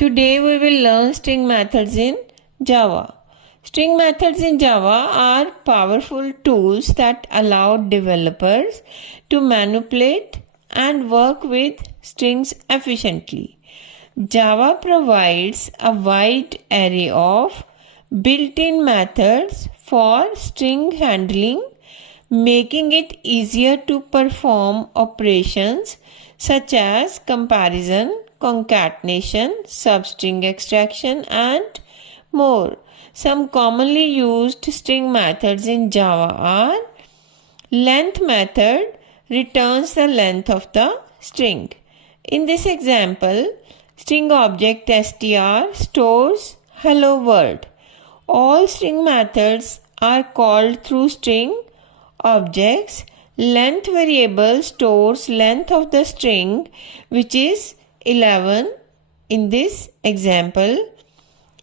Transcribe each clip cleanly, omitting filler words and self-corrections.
Today we will learn string methods in Java. String methods in Java are powerful tools that allow developers to manipulate and work with strings efficiently. Java provides a wide array of built-in methods for string handling, making it easier to perform operations such as comparison, concatenation, substring extraction, and more. Some commonly used string methods in Java are: length method returns the length of the string. In this example, string object str stores hello world. All string methods are called through string objects. Length variable stores length of the string, which is 11 in this example.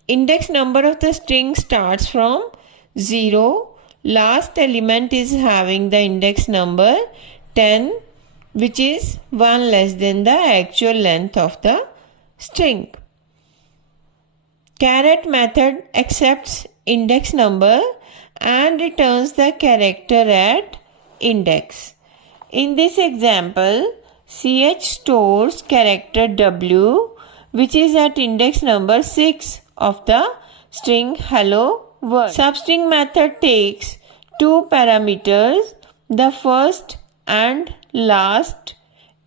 Index number of the string starts from 0. Last element is having the index number 10, which is 1 less than the actual length of the string. Caret method accepts index number and returns the character at index. In this example, ch stores character w, which is at index number 6 of the string hello world. Substring method takes two parameters, the first and last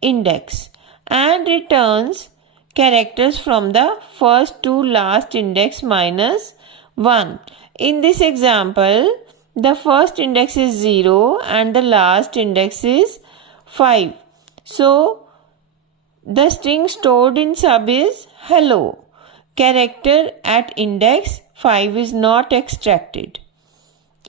index, and returns characters from the first to last index minus 1. In this example, the first index is 0 and the last index is 5. So, the string stored in sub is hello. Character at index 5 is not extracted.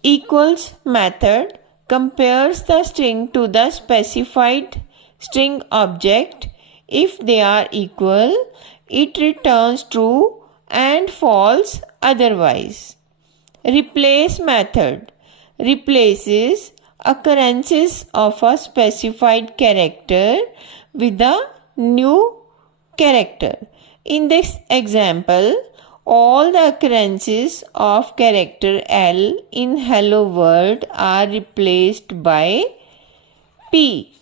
Equals method compares the string to the specified string object. If they are equal, it returns true and false otherwise. Replace method replaces occurrences of a specified character with a new character. In this example, all the occurrences of character L in hello world are replaced by P.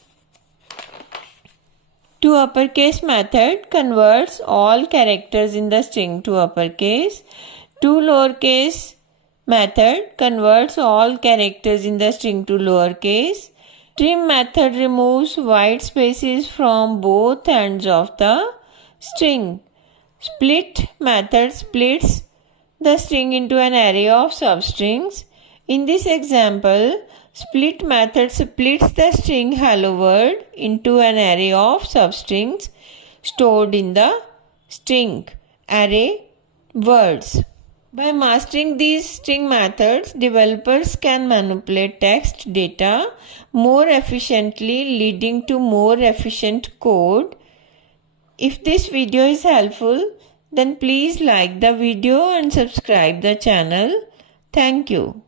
To uppercase method converts all characters in the string to uppercase. To lowercase method converts all characters in the string to lowercase. Trim method removes white spaces from both ends of the string. Split method splits the string into an array of substrings. In this example, split method splits the string hello world into an array of substrings stored in the string array words. By mastering these string methods, developers can manipulate text data more efficiently, leading to more efficient code. If this video is helpful, then please like the video and subscribe the channel. Thank you.